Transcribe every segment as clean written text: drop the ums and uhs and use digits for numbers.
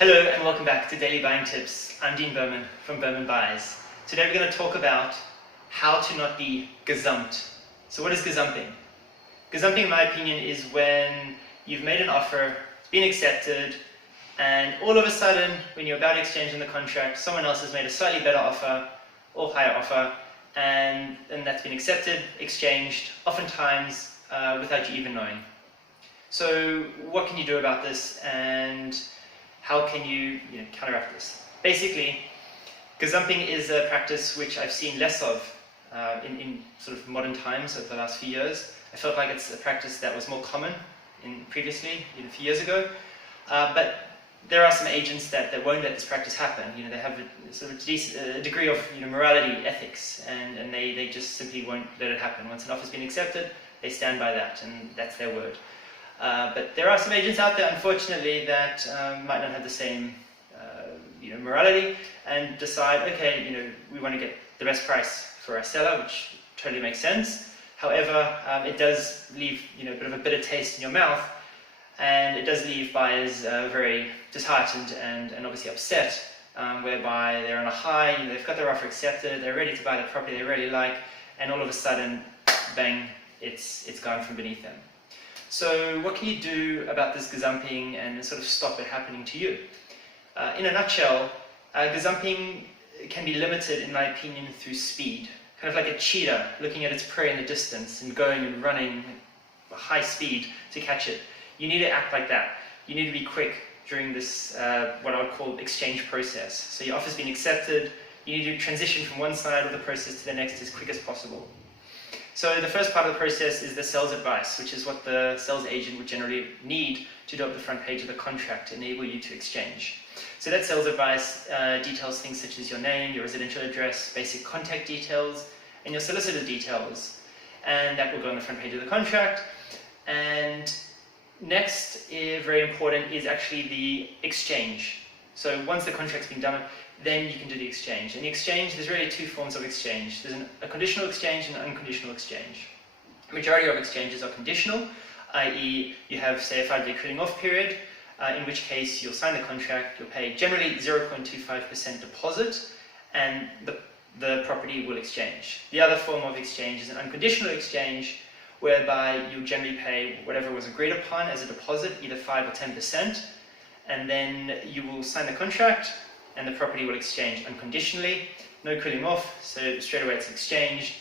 Hello and welcome back to Daily Buying Tips. I'm Dean Berman from Berman Buys. Today we're going to talk about how to not be gazumped. So what is gazumping? Gazumping, in my opinion, is when you've made an offer, it's been accepted, and all of a sudden, when you're about exchanging the contract, someone else has made a slightly better offer or higher offer, and that's been accepted, exchanged, oftentimes without you even knowing. So what can you do about this, and how can you counteract this? Basically, gazumping is a practice which I've seen less of in sort of modern times over the last few years. I felt like it's a practice that was more common previously, a few years ago. But there are some agents that won't let this practice happen. They have a sort of a degree of morality, ethics, and they just simply won't let it happen. Once an offer's been accepted, they stand by that, and that's their word. But there are some agents out there, unfortunately, that might not have the same morality and decide, okay, we want to get the best price for our seller, which totally makes sense. However, it does leave a bit of a bitter taste in your mouth, and it does leave buyers very disheartened and obviously upset, whereby they're on a high, they've got their offer accepted, they're ready to buy the property they really like, and all of a sudden, bang, it's gone from beneath them. So what can you do about this gazumping and sort of stop it happening to you? In a nutshell, gazumping can be limited, in my opinion, through speed. Kind of like a cheetah looking at its prey in the distance and going and running at high speed to catch it. You need to act like that. You need to be quick during this, what I would call exchange process. So your offer's been accepted, you need to transition from one side of the process to the next as quick as possible. So the first part of the process is the sales advice, which is what the sales agent would generally need to do up the front page of the contract to enable you to exchange. So that sales advice details things such as your name, your residential address, basic contact details, and your solicitor details. And that will go on the front page of the contract. And next, very important, is actually the exchange. So once the contract's been done, then you can do the exchange. And the exchange, there's really two forms of exchange. There's a conditional exchange and an unconditional exchange. The majority of exchanges are conditional, i.e. you have, say, a 5-day cooling off period, in which case you'll sign the contract, you'll pay generally 0.25% deposit, and the property will exchange. The other form of exchange is an unconditional exchange, whereby you generally pay whatever was agreed upon as a deposit, either 5 or 10%, and then you will sign the contract, and the property will exchange unconditionally, no cooling off, so straight away it's exchanged.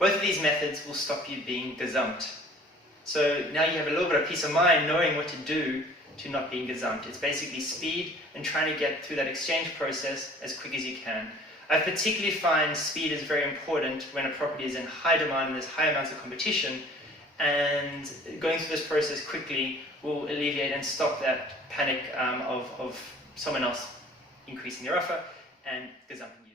Both of these methods will stop you being gazumped. So now you have a little bit of peace of mind knowing what to do to not being gazumped. It's basically speed and trying to get through that exchange process as quick as you can. I particularly find speed is very important when a property is in high demand and there's high amounts of competition, and going through this process quickly will alleviate and stop that panic of someone else increasing their offer and gazumping you.